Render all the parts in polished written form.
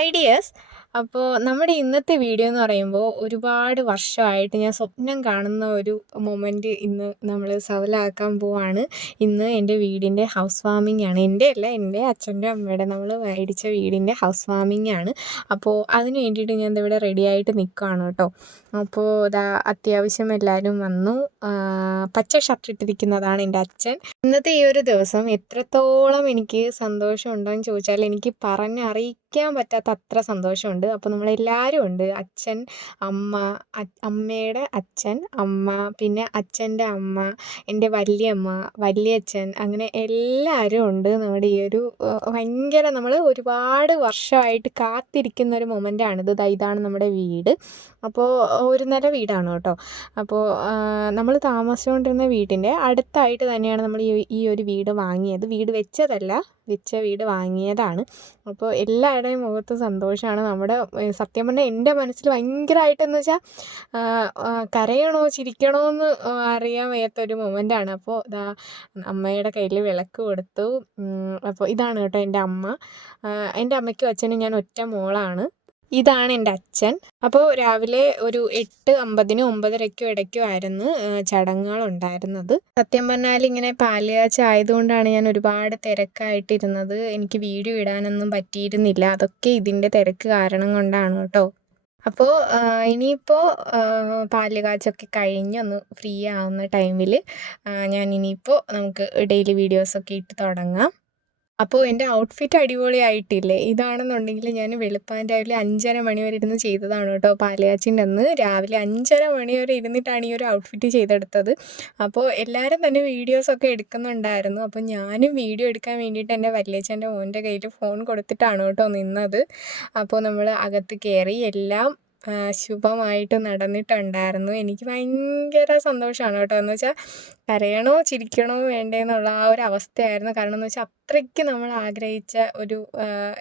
Hi dears. അപ്പോൾ നമ്മുടെ ഇന്നത്തെ വീഡിയോ എന്ന് പറയുമ്പോൾ ഒരുപാട് വർഷമായിട്ട് ഞാൻ സ്വപ്നം കാണുന്ന ഒരു മൊമെൻറ്റ് ഇന്ന് നമ്മൾ സഫലമാക്കാൻ പോവാണ്. ഇന്ന് എൻ്റെ വീടിൻ്റെ ഹൗസ് വാമിംഗ് ആണ്. എൻ്റെ അല്ല, എൻ്റെ അച്ഛൻ്റെ അമ്മയുടെ നമ്മൾ മേടിച്ച വീടിൻ്റെ ഹൗസ് വാമിംഗ് ആണ്. അപ്പോൾ അതിന് വേണ്ടിയിട്ട് ഞാൻ ഇവിടെ റെഡി ആയിട്ട് നിൽക്കുകയാണ് കേട്ടോ. അപ്പോൾ ഇതാ അത്യാവശ്യം എല്ലാവരും വന്നു. പച്ച ഷർട്ട് ഇട്ടിരിക്കുന്നതാണ് എൻ്റെ അച്ഛൻ. ഇന്നത്തെ ഈ ഒരു ദിവസം എത്രത്തോളം എനിക്ക് സന്തോഷം ഉണ്ടോയെന്ന് ചോദിച്ചാൽ എനിക്ക് പറഞ്ഞറിയിക്കാൻ പറ്റാത്ത അത്ര സന്തോഷമുണ്ട്. അപ്പോൾ നമ്മളെല്ലാവരും ഉണ്ട്. അച്ഛൻ, അമ്മ, അമ്മയുടെ അച്ഛൻ, അമ്മ, പിന്നെ അച്ഛൻ്റെ അമ്മ, എൻ്റെ വല്യമ്മ, വല്യച്ഛൻ, അങ്ങനെ എല്ലാവരും ഉണ്ട്. നമ്മുടെ ഈ ഒരു ഭയങ്കര നമ്മൾ ഒരുപാട് വർഷമായിട്ട് കാത്തിരിക്കുന്ന ഒരു മൊമെൻ്റാണിത്. ഇതാണ് നമ്മുടെ വീട്. അപ്പോൾ ഒരു നില വീടാണ് കേട്ടോ. അപ്പോൾ നമ്മൾ താമസിച്ചുകൊണ്ടിരുന്ന വീടിൻ്റെ അടുത്തായിട്ട് തന്നെയാണ് നമ്മൾ ഈ ഒരു വീട് വാങ്ങിയത്. വീട് വെച്ചതല്ല, വെച്ച വീട് വാങ്ങിയതാണ്. അപ്പോൾ എല്ലാവരുടെയും മുഖത്ത് സന്തോഷമാണ്. നമ്മുടെ സത്യം പറഞ്ഞാൽ എൻ്റെ മനസ്സിൽ ഭയങ്കരമായിട്ടെന്ന് വെച്ചാൽ കരയണോ ചിരിക്കണോ എന്ന് അറിയാൻ വയ്യാത്തൊരു മൊമെൻ്റാണ്. അപ്പോൾ ഇതാ അമ്മയുടെ കയ്യിൽ വിളക്ക് കൊടുത്തു. അപ്പോൾ ഇതാണ് കേട്ടോ എൻ്റെ അമ്മ. എൻ്റെ അമ്മയ്ക്കും അച്ഛനും ഞാൻ ഒറ്റ മോളാണ്. ഇതാണ് എൻ്റെ അച്ഛൻ. അപ്പോൾ രാവിലെ ഒരു 8:50 9:30 ഇടയ്ക്കും ആയിരുന്നു ചടങ്ങുകളുണ്ടായിരുന്നത്. സത്യം പറഞ്ഞാൽ ഇങ്ങനെ പാലുകാച്ച് ആയതുകൊണ്ടാണ് ഞാൻ ഒരുപാട് തിരക്കായിട്ടിരുന്നത്. എനിക്ക് വീഡിയോ ഇടാനൊന്നും പറ്റിയിരുന്നില്ല. അതൊക്കെ ഇതിൻ്റെ തിരക്ക് കാരണം കൊണ്ടാണ് കേട്ടോ. അപ്പോൾ ഇനിയിപ്പോൾ പാലുകാച്ചൊക്കെ കഴിഞ്ഞൊന്ന് ഫ്രീ ആവുന്ന ടൈമിൽ ഞാൻ ഇനിയിപ്പോൾ നമുക്ക് ഡെയിലി വീഡിയോസൊക്കെ ഇട്ട് തുടങ്ങാം. അപ്പോൾ എൻ്റെ ഔട്ട്ഫിറ്റ് അടിപൊളിയായിട്ടില്ലേ? ഇതാണെന്നുണ്ടെങ്കിൽ ഞാൻ വെളുപ്പാൻ രാവിലെ 5:30 മണി വരെ ഇരുന്ന് ചെയ്തതാണ് കേട്ടോ. പാലുകാച്ചിൻ്റെ അന്ന് രാവിലെ 5:30 മണി വരെ ഇരുന്നിട്ടാണ് ഈ ഒരു ഔട്ട്ഫിറ്റ് ചെയ്തെടുത്തത്. അപ്പോൾ എല്ലാവരും തന്നെ വീഡിയോസൊക്കെ എടുക്കുന്നുണ്ടായിരുന്നു. അപ്പോൾ ഞാനും വീഡിയോ എടുക്കാൻ വേണ്ടിയിട്ട് എൻ്റെ വല്യച്ഛൻ്റെ മോൻ്റെ കയ്യിൽ ഫോൺ കൊടുത്തിട്ടാണ് കേട്ടോ നിന്നത്. അപ്പോൾ നമ്മൾ അകത്ത് കയറി എല്ലാം ശുഭമായിട്ട് നടന്നിട്ടുണ്ടായിരുന്നു. എനിക്ക് ഭയങ്കര സന്തോഷമാണ് കേട്ടോ. എന്ന് വെച്ചാൽ കരയണോ ചിരിക്കണോ വേണ്ടേന്നുള്ള ആ ഒരു അവസ്ഥയായിരുന്നു. കാരണം എന്ന് വെച്ചാൽ അത്രയ്ക്ക് നമ്മൾ ആഗ്രഹിച്ച ഒരു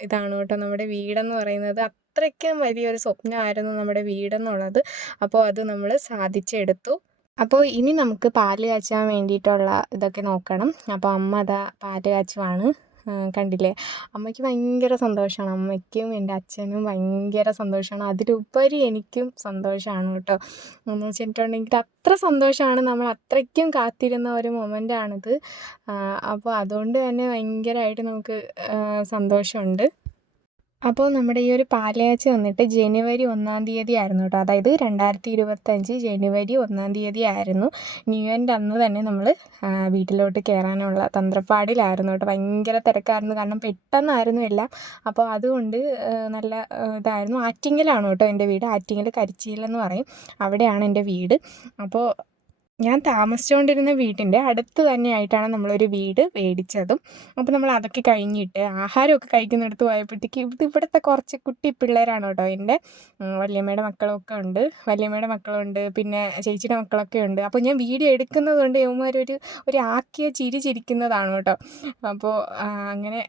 ഇതാണ് കേട്ടോ നമ്മുടെ വീടെന്ന് പറയുന്നത്. അത്രയ്ക്കും വലിയൊരു സ്വപ്നമായിരുന്നു നമ്മുടെ വീടെന്നുള്ളത്. അപ്പോൾ അത് നമ്മൾ സാധിച്ചെടുത്തു. അപ്പോൾ ഇനി നമുക്ക് പാല് കാച്ചാൻ വേണ്ടിയിട്ടുള്ള ഇതൊക്കെ നോക്കണം. അപ്പോൾ അമ്മ അതാ പാല് കാച്ചുവാണ്. കണ്ടില്ലേ, അമ്മയ്ക്ക് ഭയങ്കര സന്തോഷമാണ്. അമ്മയ്ക്കും എൻ്റെ അച്ഛനും ഭയങ്കര സന്തോഷമാണ്. അതിലുപരി എനിക്കും സന്തോഷമാണ് കേട്ടോ. എന്ന് വെച്ചിട്ടുണ്ടെങ്കിൽ അത്ര സന്തോഷമാണ്. നമ്മൾ അത്രയ്ക്കും കാത്തിരുന്ന ഒരു മൊമെൻ്റാണിത്. അപ്പോൾ അതുകൊണ്ട് തന്നെ ഭയങ്കരമായിട്ട് നമുക്ക് സന്തോഷമുണ്ട്. അപ്പോൾ നമ്മുടെ ഈ ഒരു പാലുകാച്ച് വന്നിട്ട് ജനുവരി 1-ാം തീയതി ആയിരുന്നു കേട്ടോ. അതായത് 2025 ജനുവരി 1-ാം തീയതി ആയിരുന്നു. ന്യൂ ഇയറിൻ്റെ അന്ന് തന്നെ നമ്മൾ വീട്ടിലോട്ട് കയറാനുള്ള തന്ത്രപ്പാടിലായിരുന്നു കേട്ടോ. ഭയങ്കര തിരക്കായിരുന്നു. കാരണം പെട്ടെന്നായിരുന്നു എല്ലാം. അപ്പോൾ അതുകൊണ്ട് നല്ല ഇതായിരുന്നു. ആറ്റിങ്ങലാണ് കേട്ടോ എൻ്റെ വീട്. ആറ്റിങ്ങൽ കരിച്ചിയിലെന്ന് പറയും. അവിടെയാണ് എൻ്റെ വീട്. അപ്പോൾ ഞാൻ താമസിച്ചുകൊണ്ടിരുന്ന വീട്ടിൻ്റെ അടുത്ത് തന്നെയായിട്ടാണ് നമ്മളൊരു വീട് മേടിച്ചതും. അപ്പോൾ നമ്മൾ അതൊക്കെ കഴിഞ്ഞിട്ട് ആഹാരമൊക്കെ കഴിക്കുന്നിടത്ത് പോയപ്പോഴത്തേക്ക് ഇവിടുത്തെ കുറച്ച് കുട്ടി പിള്ളേരാണ് കേട്ടോ. എൻ്റെ വല്യമ്മയുടെ മക്കളൊക്കെ ഉണ്ട്, വല്യമ്മയുടെ മക്കളുണ്ട്, പിന്നെ ചേച്ചിയുടെ മക്കളൊക്കെ ഉണ്ട്. അപ്പോൾ ഞാൻ വീഡിയോ എടുക്കുന്നത് കൊണ്ട് ഒരു ആക്കിയ ചിരിക്കുന്നതാണ് കേട്ടോ. അപ്പോൾ അങ്ങനെ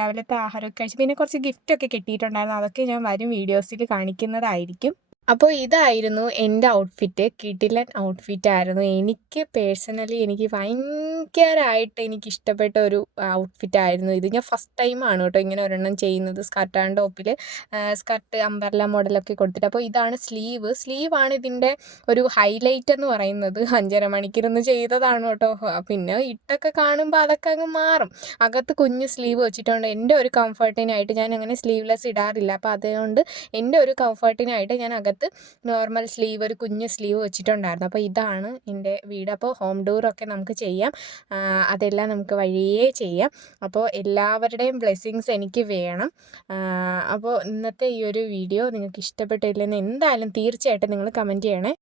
രാവിലത്തെ ആഹാരമൊക്കെ കഴിച്ച് പിന്നെ കുറച്ച് ഗിഫ്റ്റൊക്കെ കിട്ടിയിട്ടുണ്ടായിരുന്നു. അതൊക്കെ ഞാൻ വരും വീഡിയോസിൽ കാണിക്കുന്നതായിരിക്കും. അപ്പോൾ ഇതായിരുന്നു എൻ്റെ ഔട്ട്ഫിറ്റ്. കിടിലൻ ഔട്ട്ഫിറ്റായിരുന്നു. എനിക്ക് പേഴ്സണലി എനിക്ക് ഭയങ്കരമായിട്ട് എനിക്കിഷ്ടപ്പെട്ട ഒരു ഔട്ട്ഫിറ്റായിരുന്നു ഇത്. ഞാൻ ഫസ്റ്റ് ടൈമാണ് കേട്ടോ ഇങ്ങനെ ഒരെണ്ണം ചെയ്യുന്നത്. സ്കർട്ട് ആൻഡ് ടോപ്പിൽ സ്കർട്ട് അംബർല മോഡലൊക്കെ കൊടുത്തിട്ട്. അപ്പോൾ ഇതാണ് സ്ലീവാണ് ഇതിൻ്റെ ഒരു ഹൈലൈറ്റ് എന്ന് പറയുന്നത്. 5:30 മണിക്കിരുന്ന് ചെയ്തതാണ് കേട്ടോ. പിന്നെ ഇട്ടൊക്കെ കാണുമ്പോൾ അതൊക്കെ അങ്ങ് മാറും. അകത്ത് കുഞ്ഞ് സ്ലീവ് വെച്ചിട്ടുണ്ട്. എൻ്റെ ഒരു കംഫർട്ടിനായിട്ട് ഞാൻ അങ്ങനെ സ്ലീവ്ലെസ് ഇടാറില്ല. അപ്പോൾ അതുകൊണ്ട് എൻ്റെ ഒരു കംഫർട്ടിനായിട്ട് ഞാൻ നോർമൽ സ്ലീവ്, ഒരു കുഞ്ഞ് സ്ലീവ് വെച്ചിട്ടുണ്ടായിരുന്നു. അപ്പോൾ ഇതാണ് എൻ്റെ വീട്. അപ്പോൾ ഹോം ടൂറൊക്കെ നമുക്ക് ചെയ്യാം. അതെല്ലാം നമുക്ക് വഴിയേ ചെയ്യാം. അപ്പോൾ എല്ലാവരുടെയും ബ്ലെസ്സിങ്സ് എനിക്ക് വേണം. അപ്പോൾ ഇന്നത്തെ ഈ ഒരു വീഡിയോ നിങ്ങൾക്ക് ഇഷ്ടപ്പെട്ടില്ലെന്ന് എന്തായാലും തീർച്ചയായിട്ടും നിങ്ങൾ കമൻറ്റ് ചെയ്യണേ.